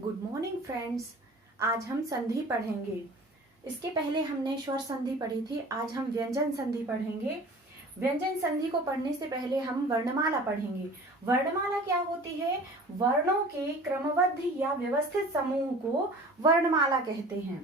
Good morning friends. आज हम संधि पढ़ेंगे। इसके पहले हमने स्वर संधि पढ़ी थी। आज हम व्यंजन संधि पढ़ेंगे। व्यंजन संधि को पढ़ने से पहले हम वर्णमाला पढ़ेंगे। वर्णमाला क्या होती है? वर्णों के क्रमबद्ध या व्यवस्थित समूह को वर्णमाला कहते हैं।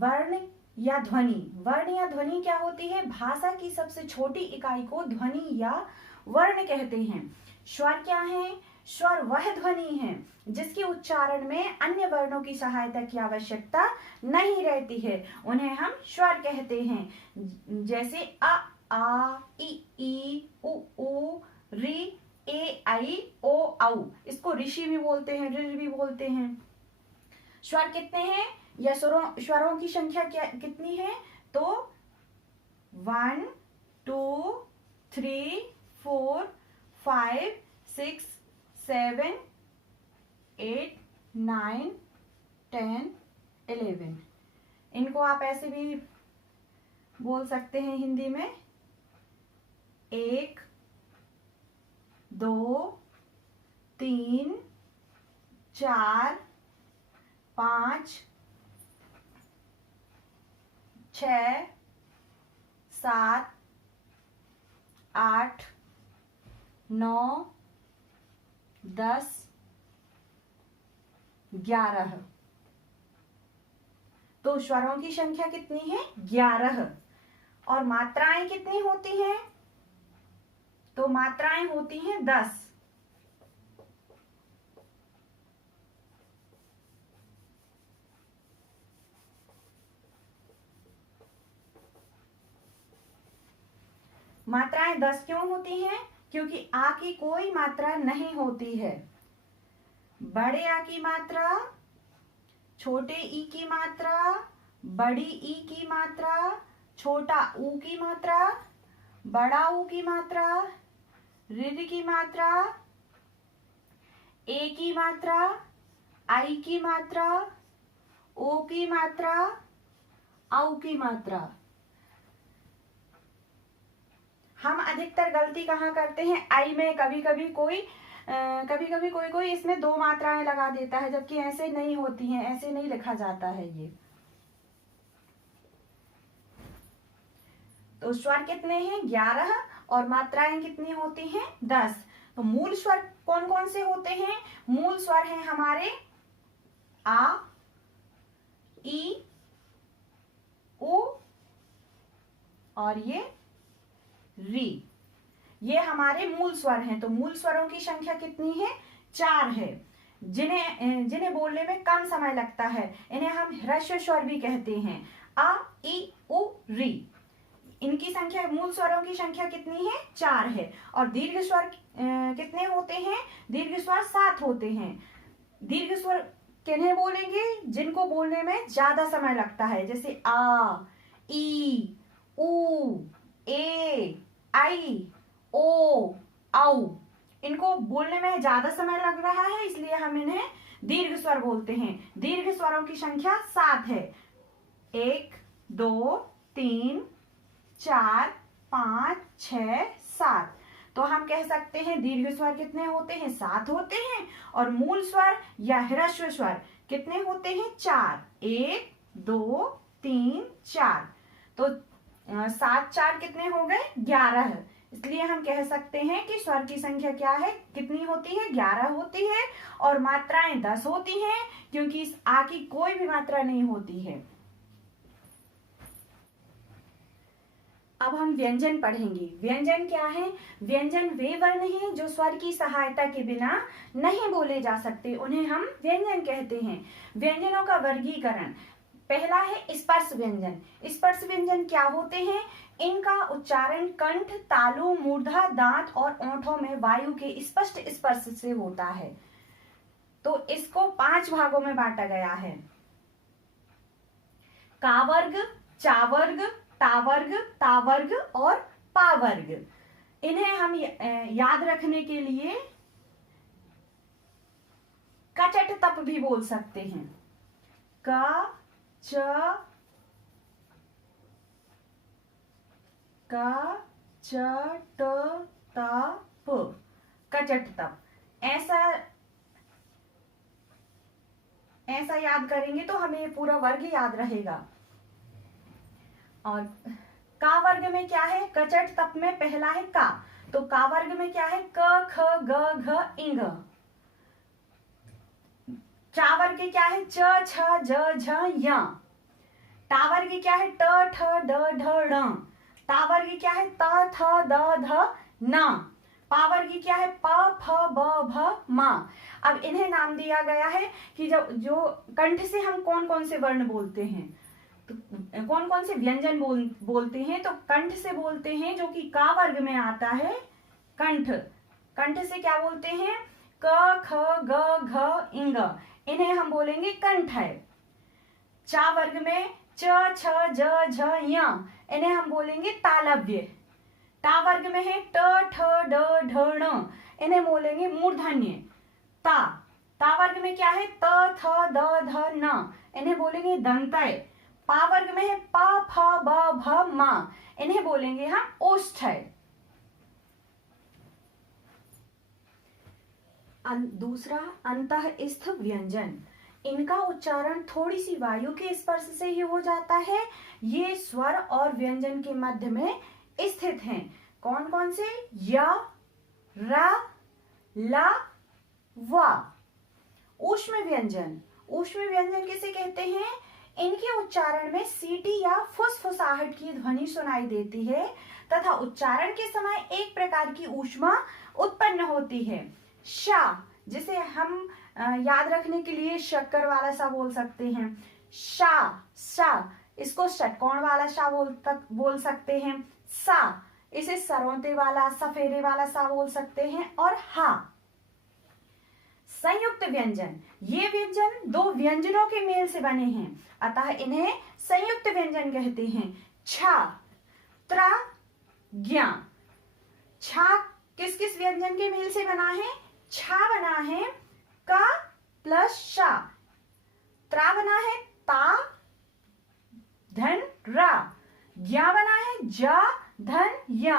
वर्ण या ध्वनि क्या होती है? भाषा की सबसे छोटी इकाई को ध्वनि या वर्ण कहते हैं। स्वर क्या है? स्वर वह ध्वनि है जिसके उच्चारण में अन्य वर्णों की सहायता की आवश्यकता नहीं रहती है, उन्हें हम स्वर कहते हैं। जैसे अ, आ, ई, उ, री, ए, आई, ओ, औ। इसको ऋषि भी बोलते हैं, ऋ भी बोलते हैं। स्वर कितने हैं या स्वरों की संख्या कितनी है? तो 1 2 3 4 5 6 7 8 9 10 11। इनको आप ऐसे भी बोल सकते हैं हिंदी में 1 2 3 4 5 6 7 8 9 10 11। तो स्वरों की संख्या कितनी है? 11। और मात्राएं कितनी होती हैं? तो मात्राएं होती हैं 10। मात्राएं 10 क्यों होती हैं? क्योंकि आ की कोई मात्रा नहीं होती है। बड़े आ की मात्रा, छोटे ई की मात्रा, बड़ी ई की मात्रा, छोटा ऊ की मात्रा, बड़ा ऊ की मात्रा, ऋ की मात्रा, ए की मात्रा, आई की मात्रा, ओ की मात्रा, औ की मात्रा। हम अधिकतर गलती कहाँ करते हैं? आई में कभी कभी कोई इसमें 2 मात्राएं लगा देता है, जबकि ऐसे नहीं होती हैं, ऐसे नहीं लिखा जाता है ये। तो स्वर कितने हैं? 11 और मात्राएं कितनी होती हैं? 10। तो मूल स्वर कौन कौन से होते हैं? मूल स्वर हैं हमारे आ, ई, उ और ये री। ये हमारे मूल स्वर हैं। तो मूल स्वरों की संख्या कितनी है? 4 है। जिन्हें बोलने में कम समय लगता है, इन्हें हम ह्रस्व स्वर भी कहते हैं। आ, ई, उ, री। इनकी संख्या, मूल स्वरों की संख्या कितनी है? 4 है। और दीर्घ स्वर कितने होते हैं? दीर्घ स्वर 7 होते हैं। दीर्घ स्वर किन्हें बोलेंगे? जिनको बोलने में ज्यादा समय लगता है, जैसे आ, ई, उ, ए, आई, ओ, औ। इनको बोलने में ज्यादा समय लग रहा है, इसलिए हम इन्हें दीर्घ स्वर बोलते हैं। दीर्घ स्वरों की संख्या 7 है। 1 2 3 4 5 6 7। तो हम कह सकते हैं दीर्घ स्वर कितने होते हैं? 7 होते हैं। और मूल स्वर या ह्रस्व स्वर कितने होते हैं? 4। 1 2 3 4। तो 7 4 कितने हो गए? 11। इसलिए हम कह सकते हैं कि स्वर की संख्या क्या है? कितनी होती है? 11 होती है। और मात्राएं 10 होती हैं, क्योंकि इस आ की कोई भी मात्रा नहीं होती है। अब हम व्यंजन पढ़ेंगे। व्यंजन क्या है? व्यंजन वे वर्ण हैं जो स्वर की सहायता के बिना नहीं बोले जा सकते, उन्हें हम व्यंजन कहते हैं। व्यंजनों का वर्गीकरण। पहला है स्पर्श व्यंजन। स्पर्श व्यंजन क्या होते हैं? इनका उच्चारण कंठ, तालु, मूर्धा, दांत और ओंठों में वायु के स्पष्ट स्पर्श से होता है। तो इसको 5 भागों में बांटा गया है। कावर्ग, चावर्ग, टावर्ग, तावर्ग और पावर्ग। इन्हें हम याद रखने के लिए कचट तप भी बोल सकते हैं। क च ट त प, कचट तप। ऐसा ऐसा याद करेंगे तो हमें ये पूरा वर्ग याद रहेगा। और का वर्ग में क्या है, कचट तप में पहला है का, तो का वर्ग में क्या है, क ख ग घ इंग। चा वर्ग क्या है, च छ ज झ य। टा वर्ग क्या है, ट ठ ड ढ ण। ता वर्ग क्या है, त थ द ध न। पा वर्ग क्या है, प फ ब भ म। अब इन्हें नाम दिया गया है कि जो कंठ से हम कौन कौन से वर्ण बोलते हैं, तो कौन कौन से व्यंजन बोलते हैं, तो कंठ से बोलते हैं जो कि का वर्ग में आता है, कंठ। कंठ से क्या बोलते हैं, क ख ग घ इंग, इन्हें हम बोलेंगे कंठ है। चा वर्ग में च छ ज झ य, इन्हें हम बोलेंगे तालव्य। टा वर्ग में है ट ठ ड ढ ण, इन्हें बोलेंगे मूर्धन्य। ता वर्ग में क्या है, त थ द ध न, इन्हें बोलेंगे दंतय। पा वर्ग में है प फ ब भ म, इन्हें बोलेंगे हम ओष्ठय। दूसरा अंतःस्थ व्यंजन, इनका उच्चारण थोड़ी सी वायु के स्पर्श से ही हो जाता है। ये स्वर और व्यंजन के मध्य में स्थित हैं। कौन कौन से, य, र, ल, व। ऊष्म व्यंजन, ऊष्म व्यंजन किसे कहते हैं, इनके उच्चारण में सीटी या फुसफुसाहट की ध्वनि सुनाई देती है तथा उच्चारण के समय एक प्रकार की ऊष्मा उत्पन्न होती है। शा, जिसे हम याद रखने के लिए शक्कर वाला सा बोल सकते हैं, शा शा, इसको षटकोण वाला शा बोल सकते हैं। सा, इसे सरौते वाला सफेरे वाला सा बोल सकते हैं। और हा, संयुक्त व्यंजन, ये व्यंजन दो व्यंजनों के मेल से बने हैं, अतः इन्हें संयुक्त व्यंजन कहते हैं। छा, त्रा, ज्ञा। छा किस किस व्यंजन के मेल से बना है, छा बना है का प्लस शा, त्रा बना है ता धन रा, ज्ञा बना है जा धन या।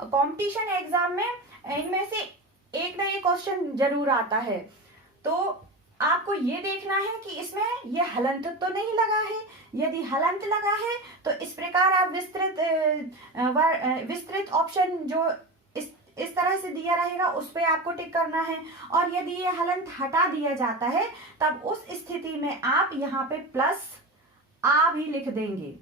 कंपटीशन एग्जाम में इनमें से एक ना एक क्वेश्चन जरूर आता है, तो आपको ये देखना है कि इसमें ये हलंत तो नहीं लगा है। यदि हलंत लगा है तो इस प्रकार आप विस्तृत ऑप्शन जो इस तरह से दिया रहेगा उस पे आपको टिक करना है। और यदि ये हलंत हटा दिया जाता है तब उस स्थिति में आप यहाँ पे प्लस आ भी लिख देंगे।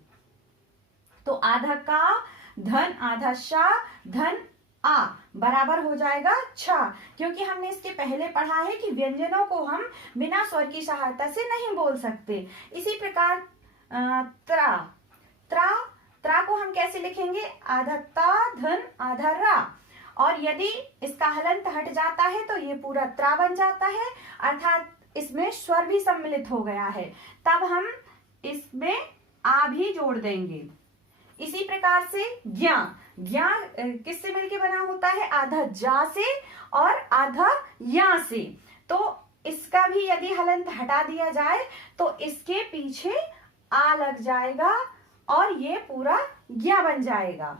तो आधा का धन आधा शा धन आ बराबर हो जाएगा छा, क्योंकि हमने इसके पहले पढ़ा है कि व्यंजनों को हम बिना स्वर की सहायता से नहीं बोल सकते। इसी प्रकार त्रा, त्रा त्रा को हम कैसे लिखेंगे, आधा ता धन आधा रा, और यदि इसका हलंत हट जाता है तो ये पूरा त्रा बन जाता है, अर्थात इसमें स्वर भी सम्मिलित हो गया है, तब हम इसमें आ भी जोड़ देंगे। इसी प्रकार से ज्ञा, ज्ञा किससे मिलके बना होता है, आधा जा से और आधा या से, तो इसका भी यदि हलंत हटा दिया जाए तो इसके पीछे आ लग जाएगा और ये पूरा ज्ञा बन जाएगा।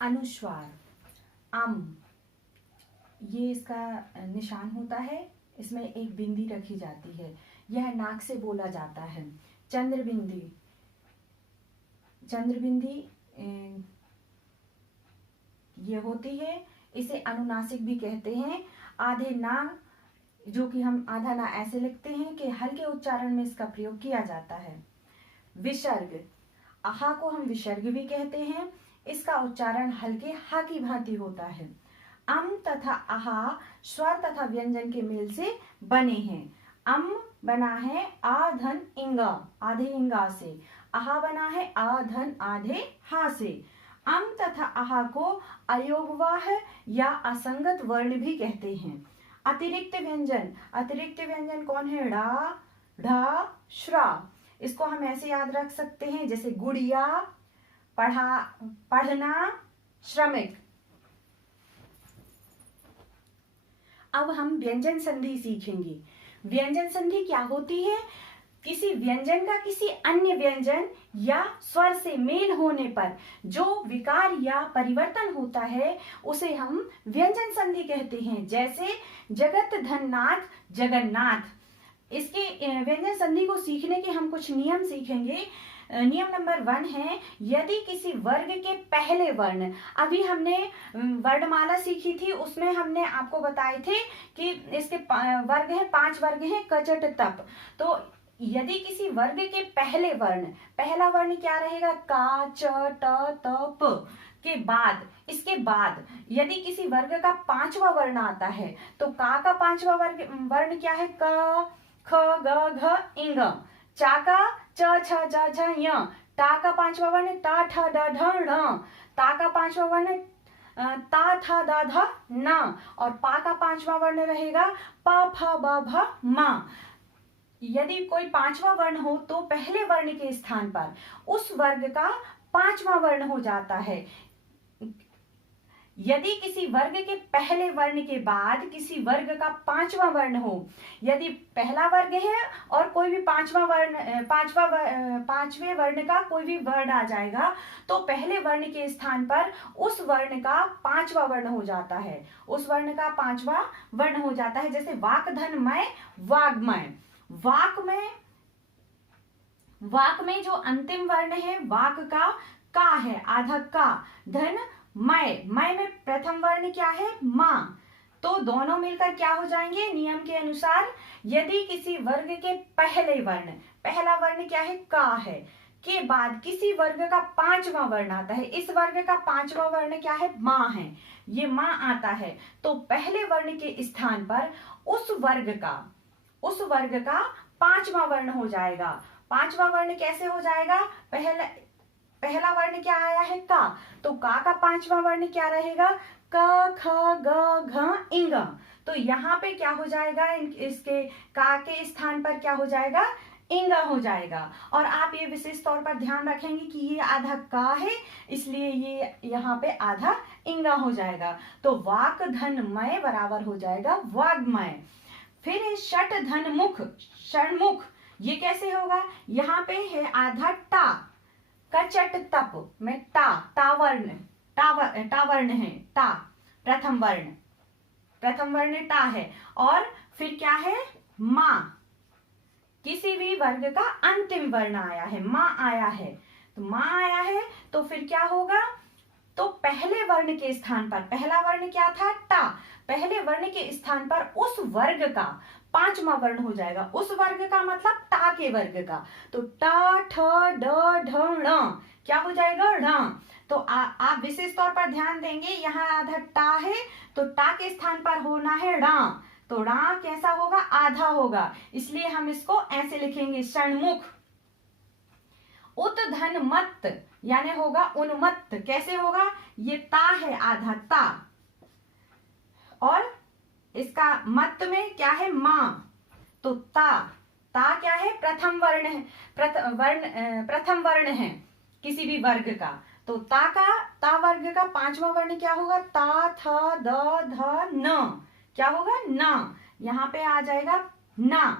अनुस्वार, ये इसका निशान होता है, इसमें एक बिंदी रखी जाती है, यह नाक से बोला जाता है। चंद्रबिंदी, चंद्रबिंदी ये होती है, इसे अनुनासिक भी कहते हैं। आधे ना, जो कि हम आधा ना ऐसे लिखते हैं कि हल्के उच्चारण में इसका प्रयोग किया जाता है। विसर्ग, आहा को हम विसर्ग भी कहते हैं, इसका उच्चारण हल्के हा की भांति होता है। अम तथा आहा स्वर तथा व्यंजन के मेल से बने हैं। अम बना है आ धन इंगा, आधे इंगा से। आहा बना है आ धन आधे हा से। अम तथा आहा को अयोगवाह या असंगत वर्ण भी कहते हैं। अतिरिक्त व्यंजन, अतिरिक्त व्यंजन कौन है, ढा ढा श्रा, इसको हम ऐसे याद रख सकते हैं जैसे गुड़िया, पढ़ा पढ़ना, श्रमिक। अब हम व्यंजन संधि सीखेंगे। व्यंजन संधि क्या होती है, किसी व्यंजन का किसी अन्य व्यंजन या स्वर से मेल होने पर जो विकार या परिवर्तन होता है उसे हम व्यंजन संधि कहते हैं। जैसे जगत धन नाथ जगन्नाथ। इसके व्यंजन संधि को सीखने के हम कुछ नियम सीखेंगे। नियम नंबर 1 है, यदि किसी वर्ग के पहले वर्ण, अभी हमने वर्णमाला सीखी थी, उसमें हमने आपको बताए थे कि इसके वर्ग हैं, 5 वर्ग हैं, क चट तप। तो यदि किसी वर्ग के पहले वर्ण, पहला वर्ण क्या रहेगा, का च ट त प के बाद, इसके बाद यदि किसी वर्ग का 5वां वर्ण आता है तो का 5वां वर्ण क्या है, क ख ग घ इंग। चा का च छ ज झ य। टा का 5वां वर्ण टा ठ ड ढ ण। ता का 5वां वर्ण ता थ द ध न। और पा का 5वां वर्ण रहेगा प फ ब भ म। यदि कोई 5वां वर्ण हो तो पहले वर्ण के स्थान पर उस वर्ग का 5वां वर्ण हो जाता है। यदि किसी वर्ग के पहले वर्ण के बाद किसी वर्ग का 5वां वर्ण हो, यदि पहला वर्ग है और कोई भी 5वां वर्ण, 5वें वर्ण का कोई भी वर्ण आ जाएगा तो पहले वर्ण के स्थान पर उस वर्ण का 5वां वर्ण हो जाता है, उस वर्ण का 5वां वर्ण हो जाता है। जैसे वाक धन मय वाग्मय। वाक में जो अंतिम वर्ण है वाक का है, आधा का। धन मय में प्रथम वर्ण क्या है, मां। तो दोनों मिलकर क्या हो जाएंगे, नियम के अनुसार यदि किसी वर्ग के पहले वर्ण, पहला वर्ण क्या है, का है, के बाद किसी वर्ग का 5वां वर्ण आता है, इस वर्ग का 5वां वर्ण क्या है, मां है, ये मां आता है, तो पहले वर्ण के स्थान पर उस वर्ग का 5वां वर्ण हो जाएगा। 5वां वर्ण कैसे हो जाएगा, पहला वर्ण क्या आया है, का, तो का 5वां वर्ण क्या रहेगा, क ख ग घ इंग। तो यहाँ पे क्या हो जाएगा, इसके का के स्थान पर क्या हो जाएगा, इंगा हो जाएगा। और आप ये विशेष तौर पर ध्यान रखेंगे कि ये आधा का है, इसलिए ये यहाँ पे आधा इंगा हो जाएगा। तो वाक धन मय बराबर हो जाएगा वाग्मय। फिर षट धन मुख, षणमुख, ये कैसे होगा, यहाँ पे है आधा टा, कचट तप में टा वर्ण है, टा प्रथम वर्ण टा है। और फिर क्या है, मां, किसी भी वर्ग का अंतिम वर्ण आया है, मां आया है, तो मां आया है तो फिर क्या होगा, तो पहले वर्ण के स्थान पर, पहला वर्ण क्या था, टा, पहले वर्ण के स्थान पर उस वर्ग का 5वां वर्ण हो जाएगा। उस वर्ग का मतलब टा के वर्ग का, तो टा ठ ड ढ ण क्या हो जाएगा, ण। तो आप विशेष तौर पर ध्यान देंगे, यहाँ आधा टा है तो टा के स्थान पर होना है ण, तो ण कैसा होगा, आधा होगा, इसलिए हम इसको ऐसे लिखेंगे, षणमुख। उत धन मत यानी होगा उन्मत्त, कैसे होगा, ये ता है आधा ता, और इसका मत में क्या है, मां, तो ता क्या है, प्रथम वर्ण है, प्रथम वर्ण है किसी भी वर्ग का, तो ता वर्ग का 5वां वर्ण क्या होगा, ता थ द ध न, क्या होगा, न, यहाँ पे आ जाएगा न,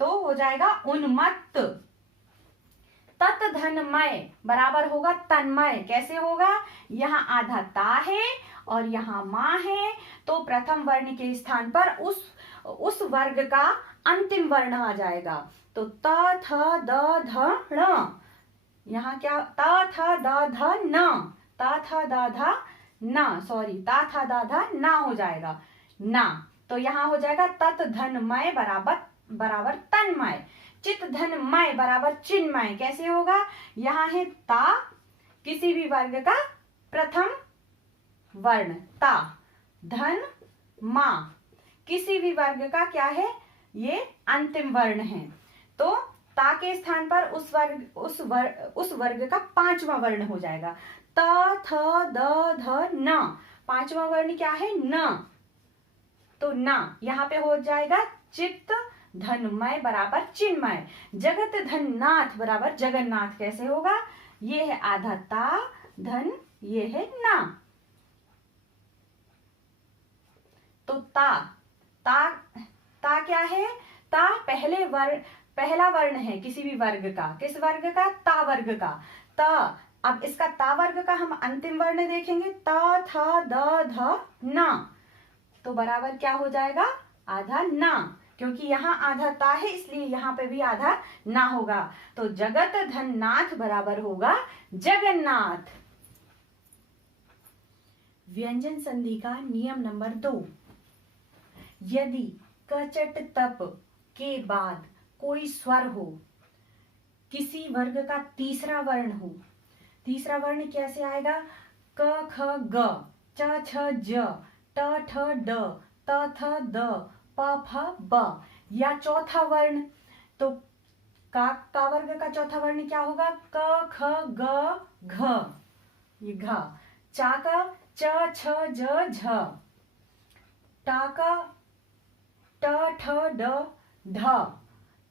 तो हो जाएगा उन्मत्त। तत् धनमय बराबर होगा तन्मय, कैसे होगा, यहाँ आधा ता है और यहाँ मां है, तो प्रथम वर्ण के स्थान पर उस वर्ग का अंतिम वर्ण आ जाएगा, तो त थ द ध ण, यहाँ क्या, त थ द ध न, ता था दा धा न, सॉरी ता था दा धा न हो जाएगा, न, तो यहाँ हो जाएगा तत् धनमय बराबर तन्मय। चित धन मय बराबर चिन्मय, कैसे होगा, यहाँ है ता, किसी भी वर्ग का प्रथम वर्ण ता, धन मां, किसी भी वर्ग का क्या है, ये अंतिम वर्ण है, तो ता के स्थान पर उस वर्ग का 5वां वर्ण हो जाएगा, त थ द ध न, 5वां वर्ण क्या है, न, तो न, यहाँ पे हो जाएगा चित्त धनमय बराबर चिन्मय। जगत धननाथ बराबर जगन्नाथ, कैसे होगा, ये है आधा ता धन, ये है ना, तो ता क्या है, ता पहला वर्ण है किसी भी वर्ग का, किस वर्ग का, ता वर्ग का, ता, अब इसका ता वर्ग का हम अंतिम वर्ण देखेंगे, त थ द ध न, तो बराबर क्या हो जाएगा, आधा ना, क्योंकि यहाँ आधा ता है इसलिए यहाँ पे भी आधा ना होगा। तो जगत धन नाथ बराबर होगा जगन्नाथ। व्यंजन संधि का नियम नंबर 2, यदि कचट तप के बाद कोई स्वर हो, किसी वर्ग का तीसरा वर्ण हो, तीसरा वर्ण कैसे आएगा, क ख ग, च छ ज, ट ठ ड, त थ द, प फ ब, या चौथा वर्ण, तो का वर्ग का चौथा वर्ण क्या होगा, क ख ग घ, ये घ, चा का च छ ज झ, टा का ट ठ ड ढ,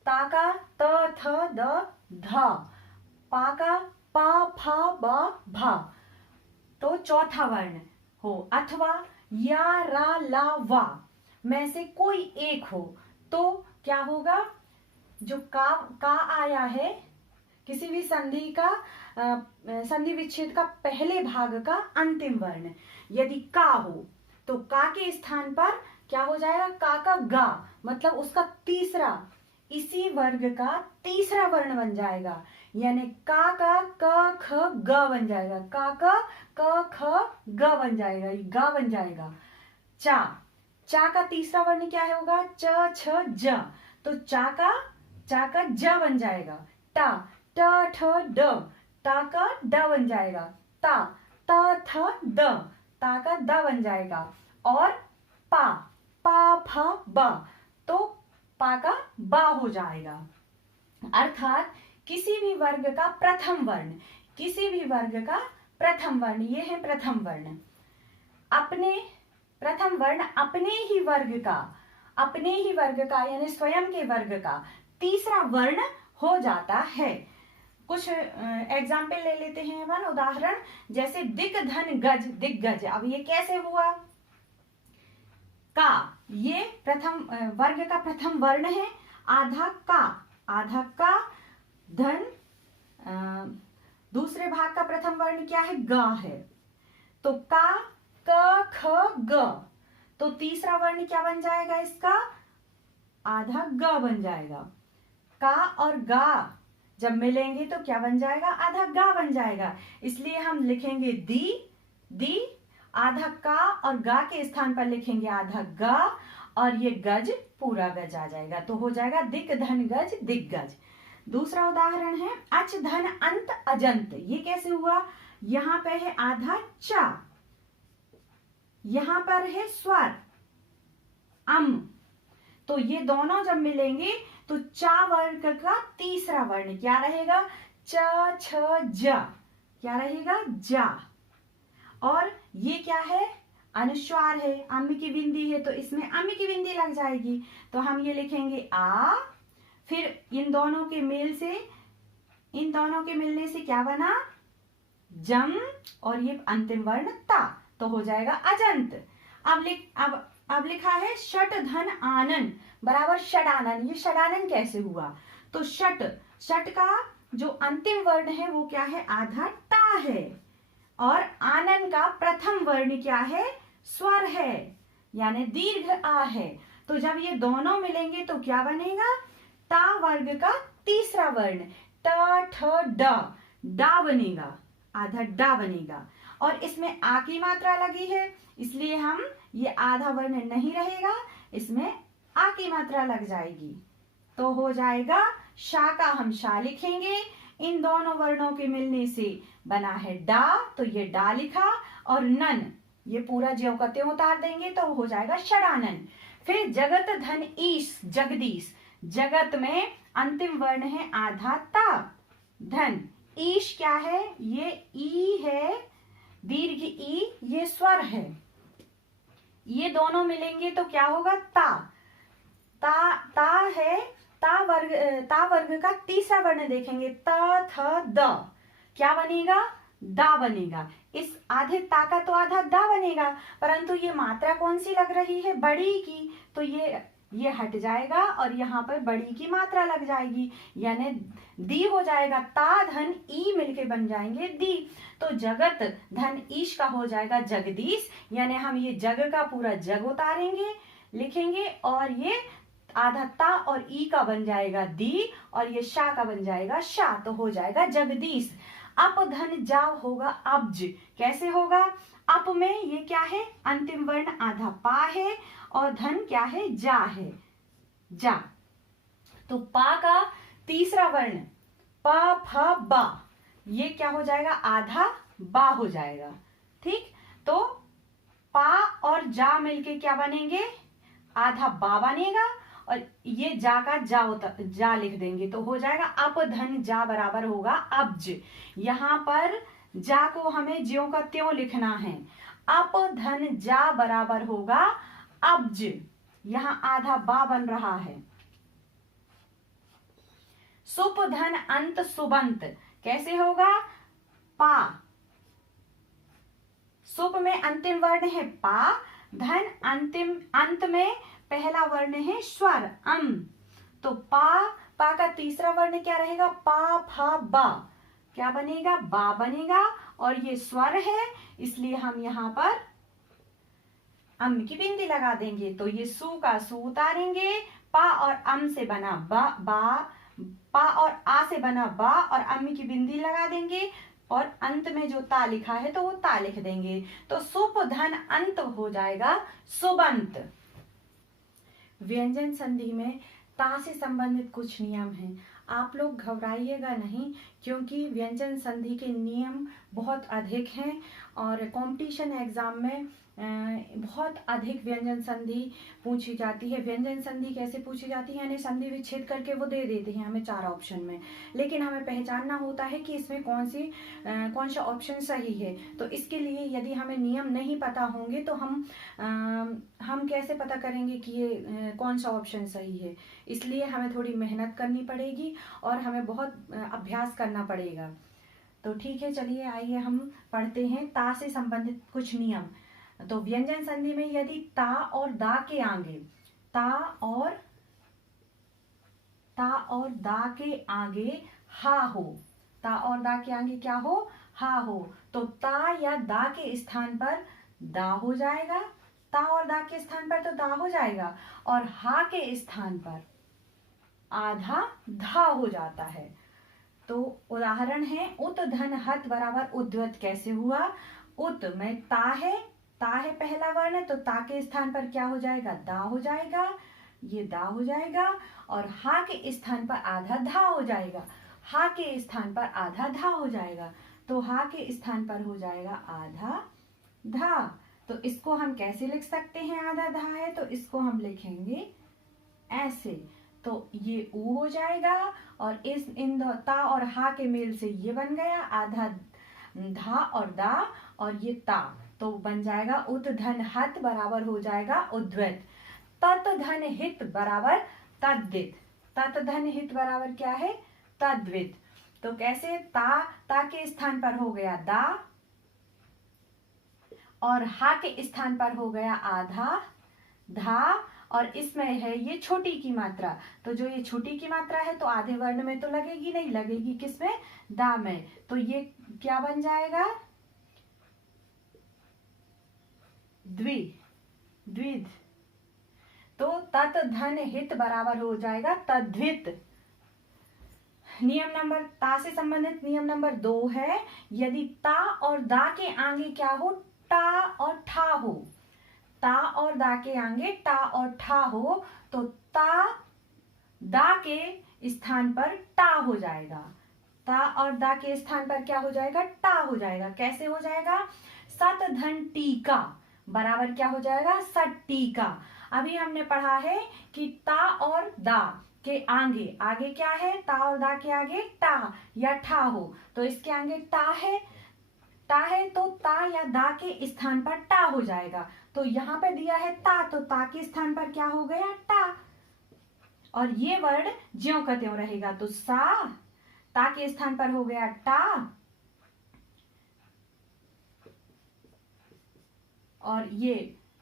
ता का त थ द ध, पा का पा फ ब भ, तो चौथा वर्ण हो, अथवा या रा ला वा में से कोई एक हो, तो क्या होगा, जो का आया है किसी भी संधि का संधि विच्छेद का पहले भाग का अंतिम वर्ण, यदि का हो तो का के स्थान पर क्या हो जाएगा, का गा, मतलब उसका तीसरा, इसी वर्ग का तीसरा वर्ण बन जाएगा, यानी का क ख ग बन जाएगा, का क ख ग बन जाएगा, ये गा बन जाएगा। चा का तीसरा वर्ण क्या होगा, च छ ज, तो चा का ज बन जाएगा। टा ट ठ ड, ता का ड बन जाएगा। ता त थ द, ता का द बन जाएगा। और पा फ ब, तो पा का बा हो जाएगा। अर्थात किसी भी वर्ग का प्रथम वर्ण, किसी भी वर्ग का प्रथम वर्ण, ये है प्रथम वर्ण, अपने प्रथम वर्ण अपने ही वर्ग का यानी स्वयं के वर्ग का तीसरा वर्ण हो जाता है। कुछ एग्जाम्पल ले लेते हैं अपन, उदाहरण, जैसे दिक धन गज दिग्गज। अब ये कैसे हुआ, का ये प्रथम वर्ग का प्रथम वर्ण है, आधा का, धन दूसरे भाग का प्रथम वर्ण क्या है, ग है, तो का क ख ग, तो तीसरा वर्ण क्या बन जाएगा इसका, आधा ग बन जाएगा। का और गा जब मिलेंगे तो क्या बन जाएगा, आधा गा बन जाएगा, इसलिए हम लिखेंगे दी, आधा का और गा के स्थान पर लिखेंगे आधा गा, और ये गज पूरा गज आ जाएगा, तो हो जाएगा दिक धन गज दिग्गज। दूसरा उदाहरण है अच धन अंत अजंत। ये कैसे हुआ, यहाँ पे है आधा चा, यहाँ पर है स्वर अम, तो ये दोनों जब मिलेंगे तो चा वर्ग का तीसरा वर्ण क्या रहेगा, च छ ज, क्या रहेगा, जा। और ये क्या है, अनुस्वार है, अम्म की बिंदी है, तो इसमें अम्म की बिंदी लग जाएगी, तो हम ये लिखेंगे आ, फिर इन दोनों के मिलने से क्या बना, जम, और ये अंतिम वर्ण ता, तो हो जाएगा अजंत। अब लिखा है षट धन आनन बराबर षडानन। ये षडानन कैसे हुआ, तो षट का जो अंतिम वर्ण है वो क्या है, आधा टा है, और आनन का प्रथम वर्ण क्या है, स्वर है, यानी दीर्घ आ है। तो जब ये दोनों मिलेंगे तो क्या बनेगा, ता वर्ग का तीसरा वर्ण ट ठ डा बनेगा, आधा डा बनेगा। और इसमें आ की मात्रा लगी है, इसलिए हम ये आधा वर्ण नहीं रहेगा, इसमें आ की मात्रा लग जाएगी, तो हो जाएगा शा का हम शा लिखेंगे। इन दोनों वर्णों के मिलने से बना है डा, तो ये डा लिखा, और नन ये पूरा ज्यों का त्यों उतार देंगे तो हो जाएगा षडानन। फिर जगत धन ईश जगदीश, जगत में अंतिम वर्ण है आधा ता, धन ईश क्या है, ये ई है, दीर्घ ई, ये स्वर है, ये दोनों मिलेंगे तो क्या होगा, ता है, ता वर्ग का तीसरा वर्ण देखेंगे, त थ द, क्या बनेगा, दा बनेगा। इस आधे ता का तो आधा दा बनेगा, परंतु ये मात्रा कौन सी लग रही है, बड़ी की, तो ये ये हट जाएगा और यहाँ पर बड़ी की मात्रा लग जाएगी, यानी दी हो जाएगा। ता धन ई मिलके बन जाएंगे दी। तो जगत धन ईश का हो जाएगा जगदीश, यानी हम ये जग का पूरा जग उतारेंगे, लिखेंगे, और ये आधा ता और ई का बन जाएगा दी, और ये शा का बन जाएगा शा, तो हो जाएगा जगदीश। अप धन जा होगा अब्ज। कैसे होगा? अप में ये क्या है? अंतिम वर्ण आधा पा है, और धन क्या है? जा है, जा। तो पा का तीसरा वर्ण प फ बा, ये क्या हो जाएगा? आधा बा हो जाएगा। ठीक, तो पा और जा मिलके क्या बनेंगे? आधा बा बनेगा, और ये जा का जा लिख देंगे, तो हो जाएगा अप धन जा बराबर होगा अब्ज। यहाँ पर जा को हमें ज्यों का त्यों लिखना है। अप धन जा बराबर होगा अब्ज। यहाँ आधा बा बन रहा है। सुप धन अंत सुबंत, कैसे होगा? पा, सुप में अंतिम वर्ण है पा, धन अंतिम अंत में पहला वर्ण है स्वर अम, तो पा का तीसरा वर्ण क्या रहेगा? पा फा बा, क्या बनेगा? बा बनेगा, और ये स्वर है, इसलिए हम यहाँ पर अम की बिंदी लगा देंगे। तो ये सु का सु उतारेंगे, पा और अम से बना बा, पा और आ से बना बा, और अम की बिंदी लगा देंगे, और अंत में जो ता लिखा है तो वो ता लिख देंगे। तो सुप धन अंत हो जाएगा सुबंत। व्यंजन संधि में ता से संबंधित कुछ नियम हैं। आप लोग घबराइएगा नहीं, क्योंकि व्यंजन संधि के नियम बहुत अधिक हैं, और कंपटीशन एग्जाम में बहुत अधिक व्यंजन संधि पूछी जाती है। व्यंजन संधि कैसे पूछी जाती है? यानी संधि विच्छेद करके वो दे देते हैं हमें 4 ऑप्शन में, लेकिन हमें पहचानना होता है कि इसमें कौन सा ऑप्शन सही है। तो इसके लिए यदि हमें नियम नहीं पता होंगे तो हम कैसे पता करेंगे कि ये कौन सा ऑप्शन सही है? इसलिए हमें थोड़ी मेहनत करनी पड़ेगी, और हमें बहुत अभ्यास करना पड़ेगा। तो ठीक है, चलिए आइए हम पढ़ते हैं ता से संबंधित कुछ नियम। तो व्यंजन संधि में यदि ता और दा के आगे, ता और दा के आगे हा हो, ता और दा के आगे क्या हो? हा हो, तो ता या दा के स्थान पर दा हो जाएगा, ता और दा के स्थान पर तो दा हो जाएगा, और हा के स्थान पर आधा धा हो जाता है। तो उदाहरण है उत धन हत बराबर उद्वत। कैसे हुआ? उत में ता है पहला वर्ण, तो ता के स्थान पर क्या हो जाएगा? दा हो जाएगा, ये दा हो जाएगा, और हा के स्थान पर आधा धा हो जाएगा, हा के स्थान पर आधा धा हो जाएगा, तो हा के स्थान पर हो जाएगा आधा धा। तो इसको हम कैसे लिख सकते हैं? आधा धा है तो इसको हम लिखेंगे ऐसे, तो ये ऊ हो जाएगा, और इन ता और हा के मेल से ये बन गया आधा धा और दा, और ये ता, तो बन जाएगा उत धन हत बराबर हो जाएगा उद्वत। तत धन हित बराबर तद्वित। तत धन हित बराबर क्या है? तद्वित। तो कैसे? ता के स्थान पर हो गया दा, और हा के स्थान पर हो गया आधा धा, और इसमें है ये छोटी की मात्रा, तो जो ये छोटी की मात्रा है तो आधे वर्ण में तो लगेगी नहीं, लगेगी किसमें? दा में, तो ये क्या बन जाएगा? द्विध। तो तत धन हित बराबर हो जाएगा तद्वित। नियम नंबर ता से संबंधित नियम नंबर 2 है, यदि ता और दा के आगे क्या हो? टा और ठा हो, ता और दा के आगे टा और ठा हो, तो ता दा के स्थान पर टा हो जाएगा, ता और दा के स्थान पर क्या हो जाएगा? टा हो जाएगा। कैसे हो जाएगा? सत धन टीका बराबर क्या हो जाएगा? सट टीका। अभी हमने पढ़ा है कि ता और दा के आगे क्या है? ता और दा के आगे टा या ठा हो, तो इसके आगे टा है तो ता या दा के स्थान पर टा हो जाएगा। तो यहाँ पे दिया है ता, तो ता के स्थान पर क्या हो गया? टा, और ये वर्ड ज्यों का त्यों रहेगा, तो सा ता के स्थान पर हो गया टा, और ये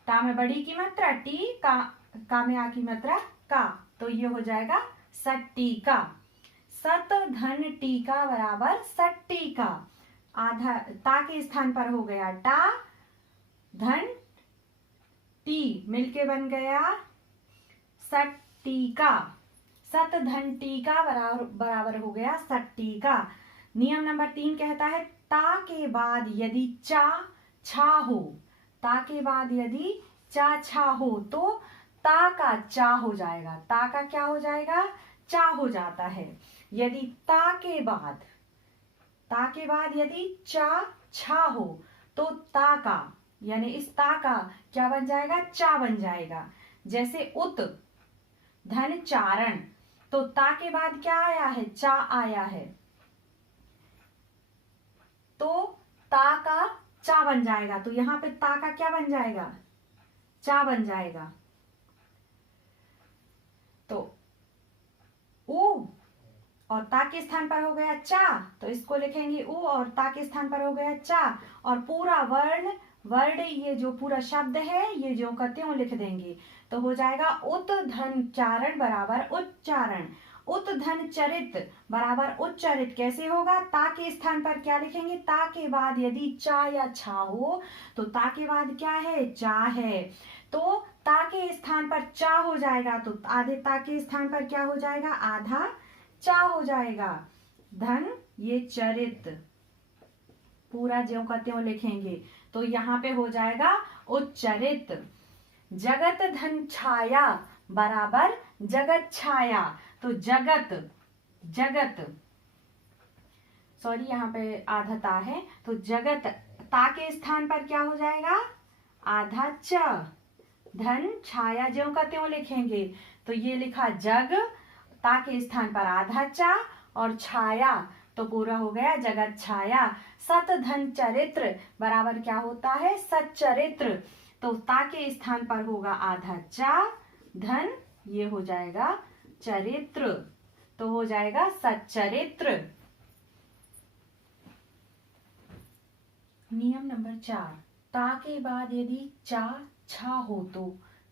टा में बड़ी की मात्रा टी, का में आ की मात्रा का, तो ये हो जाएगा सट्टिका। सत धन टीका बराबर सट्टिका। आधा ता के स्थान पर हो गया टा, धन टी मिलके बन गया सट्टिका। सत धन टीका बराबर हो गया सट्टिका। नियम नंबर 3 कहता है ता के बाद यदि चा छा हो, ता के बाद यदि चा छा हो तो ता का चा हो जाएगा। ता का क्या हो जाएगा? चा हो जाता है। यदि ता के बाद यदि चा छा हो तो ता का, यानी इस ता का क्या बन जाएगा? चा बन जाएगा। जैसे उत धन चारण, तो ता के बाद क्या आया है? चा आया है, तो ता का चा बन जाएगा। तो यहां पे ता का क्या बन जाएगा? चा बन जाएगा। तो उ और ता के स्थान पर हो गया चा, तो इसको लिखेंगे उ, और ता के स्थान पर हो गया चा, और पूरा वर्ड ये जो पूरा शब्द है ये जो कहते हैं लिख देंगे। तो हो जाएगा उत धन चारण बराबर उच्चारण। उत धन चरित बराबर उच्चरित। कैसे होगा? ता के स्थान पर क्या लिखेंगे? ता के बाद यदि चा या छा हो तो ता के बाद क्या है? चा है, तो ता के स्थान पर चा हो जाएगा, तो आधे ता के स्थान पर क्या हो जाएगा? आधा चा हो जाएगा। धन ये चरित पूरा ज्यों का त्यों लिखेंगे, तो यहाँ पे हो जाएगा उच्चरित। जगत धन छाया बराबर जगत छाया। तो जगत सॉरी यहाँ पे आधा ता है, तो जगत ता के स्थान पर क्या हो जाएगा? आधा च। धन छाया ज्यों का त्यों लिखेंगे, तो ये लिखा जग, ता के स्थान पर आधा चा, और छाया तो पूरा हो गया जगत छाया। सत धन चरित्र बराबर क्या होता है? सच्चरित्र। तो ता के स्थान पर होगा आधा चा, धन ये हो जाएगा चरित्र, तो हो जाएगा सच्चरित्र। नियम नंबर 4, ता के बाद यदि चा छा हो तो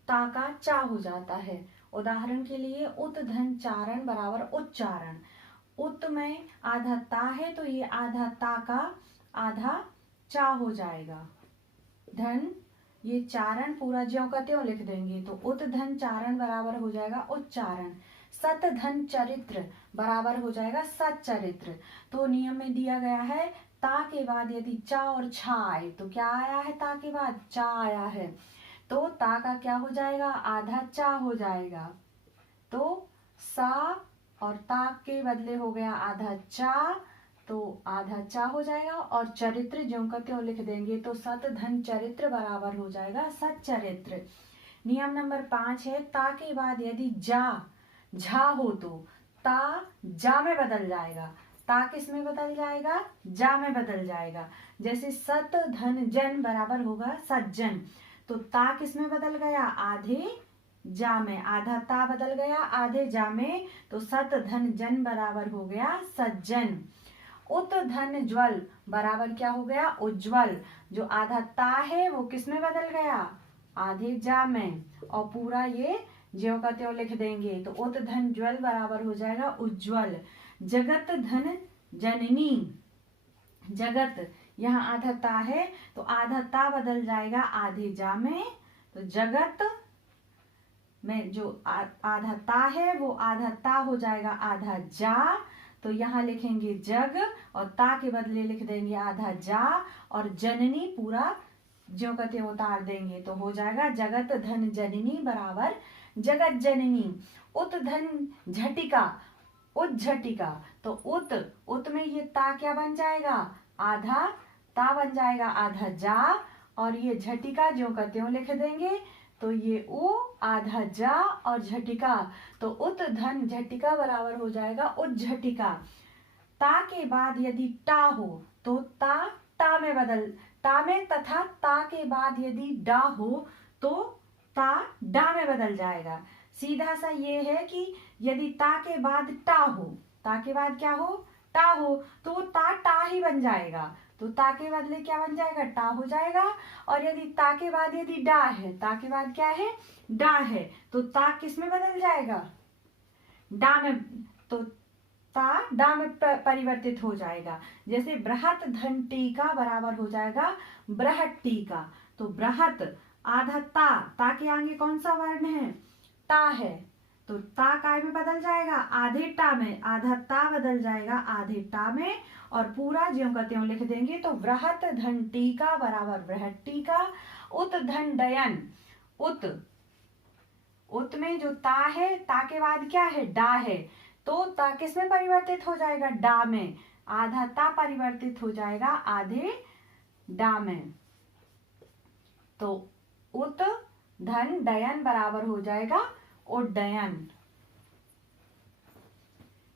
ता का चा हो जाता है। उदाहरण के लिए उत धन चारण बराबर उच्चारण। उत में आधा ता है तो ये आधा ता का आधा चा हो जाएगा। धन ये चारण पूरा ज्यों का त्यों लिख देंगे, तो उत धन चारण बराबर हो जाएगा उच्चारण। सत धन चरित्र बराबर हो जाएगा सच्चरित्र। तो नियम में दिया गया है ता के बाद यदि चा और छा आए तो क्या आया है? ता के बाद चा आया है, तो ता का क्या हो जाएगा? आधा चा हो जाएगा। तो सा और ता के बदले हो गया आधा चा, तो आधा चा हो जाएगा, और चरित्र ज्यों का त्यों लिख देंगे, तो सत धन चरित्र बराबर हो जाएगा सच्चरित्र। नियम नंबर 5 है ता के बाद यदि जा झा हो तो ता जा में बदल जाएगा। ता किस में बदल जाएगा? जा में बदल जाएगा। जैसे सत धन जन बराबर होगा सज्जन, तो ता किस में बदल गया? आधे जा में। आधा ता बदल गया आधे जा में, तो सत धन जन बराबर हो गया सज्जन। उत धन ज्वल बराबर क्या हो गया? उज्ज्वल। जो आधा ता है वो किस में बदल गया? आधे जा में, और पूरा ये ज्यों का त्यों लिख देंगे, तो उत धन ज्वल बराबर हो जाएगा उज्ज्वल। जगत धन जननी, जगत यहाँ आधा ता है तो आधा ता बदल जाएगा आधे जा में, तो जगत में जो आधा ता है वो आधा ता हो जाएगा आधा जा, तो यहाँ लिखेंगे जग, और ता के बदले लिख देंगे आधा जा, और जननी पूरा ज्यों का त्यों उतार देंगे, तो हो जाएगा जगत धन जननी बराबर जगत जननी। उत धन झटिका उज्झटिका, तो उत में ये ता क्या बन जाएगा? आधा ता बन जाएगा आधा जा, और ये झटिका ज्यों का त्यों लिख देंगे, तो ये उ आधा जा और झटिका, तो उत धन झटिका बराबर हो जाएगा उज्झटिका। ता के बाद यदि टा हो तो ता में बदल, ता में, तथा ता के बाद यदि डा हो तो ता डा में बदल जाएगा। सीधा सा ये है कि यदि ता के बाद टा हो, ता के बाद क्या हो? टा हो, तो वो ता ही बन जाएगा। तो ता के बदले क्या बन जाएगा, टा हो जाएगा। और यदि ता के बाद यदि डा है, ता के बाद क्या है, डा है, तो ता किस में बदल जाएगा, डा में। तो ता डा में परिवर्तित हो जाएगा। जैसे बृहत धन टीका बराबर हो जाएगा बृहत टीका। तो बृहत आधा ता के आगे कौन सा वर्ण है, ता है, तो ता काय में बदल जाएगा, आधे टा में, आधा ता बदल जाएगा आधे टा में, और पूरा ज्यों का त्यों लिख देंगे। तो बृहत धन टीका बराबर बृहत टीका। उत धन डयन, उत में जो ता है, ता के बाद क्या है, डा है, तो ता किस में परिवर्तित हो जाएगा, डा में, आधा ता परिवर्तित हो जाएगा आधे डा में। तो उत धन डयन बराबर हो जाएगा उड्डयन।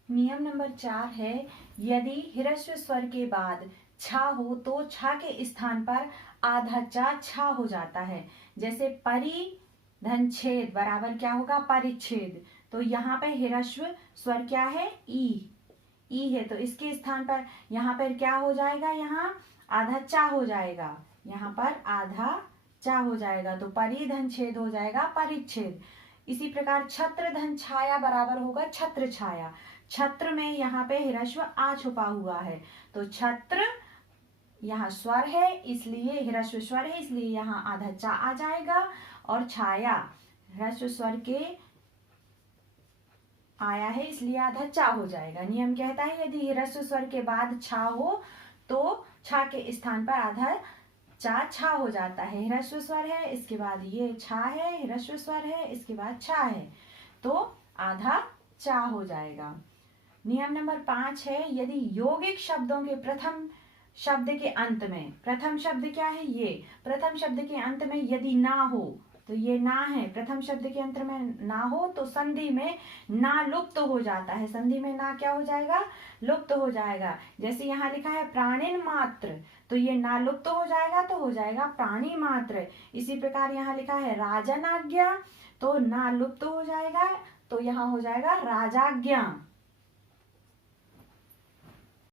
नियम नंबर 4 है, यदि ह्रस्व स्वर के बाद छा हो तो छा के स्थान पर आधा चा छा हो जाता है। जैसे परि धन छेद बराबर क्या होगा, परिच्छेद। तो यहाँ पे ह्रस्व स्वर क्या है, ई है, तो इसके स्थान पर यहाँ पर क्या हो जाएगा, यहाँ आधा चा हो जाएगा, यहाँ पर आधा चा हो जाएगा, तो परि धन छेद हो जाएगा परिच्छेद। इसी प्रकार छत्र धन छाया बराबर होगा छत्र छाया। छत्र में यहाँ पे ह्रस्व आ छुपा हुआ है, तो छत्र यहाँ स्वर है इसलिए ह्रस्व स्वर है इसलिए यहाँ आधा चा आ जाएगा, और छाया ह्रस्व स्वर के आया है इसलिए आधा चा हो जाएगा। नियम कहता है यदि ह्रस्व स्वर के बाद छा हो तो छा के स्थान पर आधा चा छा हो जाता है। ह्रस्व स्वर है, इसके बाद ये छा है, ह्रस्व स्वर है, इसके बाद छा है, तो आधा चा हो जाएगा। नियम नंबर 5 है, यदि यौगिक शब्दों के प्रथम शब्द के अंत में, प्रथम शब्द क्या है, ये प्रथम शब्द के अंत में यदि ना हो, तो ये ना है, प्रथम शब्द के अंत में ना हो तो संधि में ना लुप्त हो जाता है। संधि में ना क्या हो जाएगा, लुप्त हो जाएगा। जैसे यहाँ लिखा है प्राणिन मात्र, तो ये ना लुप्त हो जाएगा तो हो जाएगा प्राणी मात्र। इसी प्रकार यहाँ लिखा है राजन आज्ञा, तो ना लुप्त हो जाएगा तो यहाँ हो जाएगा राजाज्ञा।